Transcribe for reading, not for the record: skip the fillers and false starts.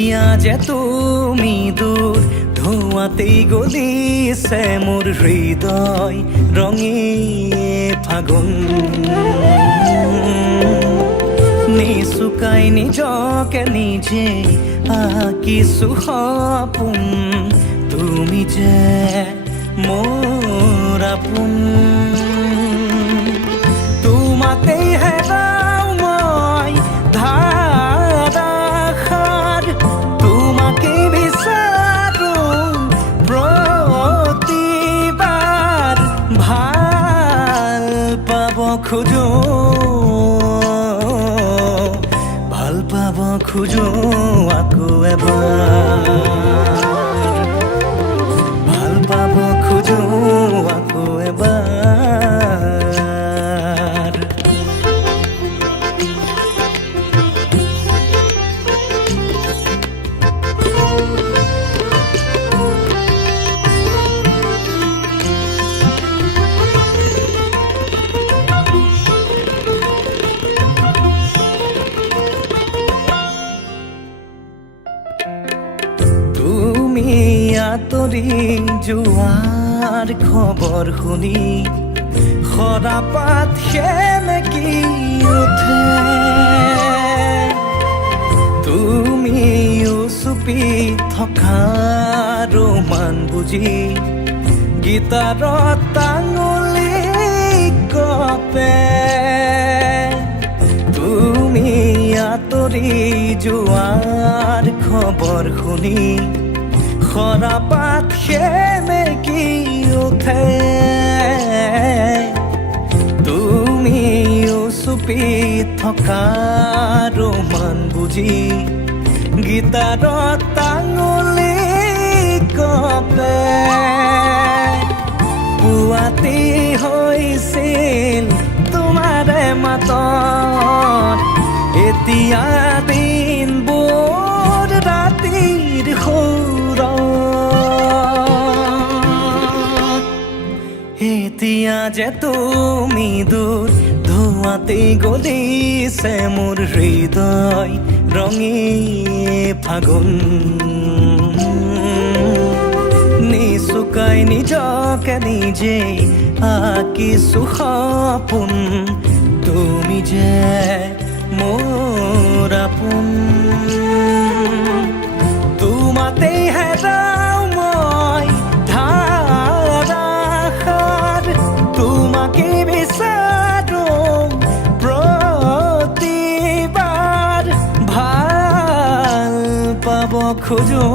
এতিয়া যে তুমি দূৰ ধোঁৱাতেই গলিছে মোৰ হৃদয় ৰঙী ফাগুন নিচুকাই নিজকে নিজে আঁকিছো সপোন তুমি যে মোৰ আপোন তোমাতেই হেৰাও মই ধাৰাসাৰ তোমাকে বিচাৰো প্ৰতিবাৰ ভাল পাব খোজো আকৌ এবাৰ ভাল পাব খোজো আকৌ এবাৰ আঁতৰি যোৱাৰ খবৰ শুনি সৰাপাত সেমেকি উঠে তুমিও চুপি থকা ৰোমান বুজি গীটাৰত আঙুলি কপে তুমি আঁতৰি যোৱাৰ খবৰ শুনি সৰাপাত সেমেকি উঠে তুমিও চুপি থকা ৰোমান বুজি গীটাৰত আঙুলি কপে পুৱাতি হৈছিল তোমাৰে মাতত এতিয়া দিনবোৰ ৰাতিৰ এতিয়া যে তুমি দূৰ ধোঁৱাতেই গলিছে মোৰ হৃদয় ৰঙী ফাগুন নিচুকাই নিজকে নিজে আঁকিছো সপোন তুমি যে মোৰ আপোন তোমাতেই হেৰাও মই তোমাকে বিচাৰো প্ৰতিবাৰ ভাল পাব খোজো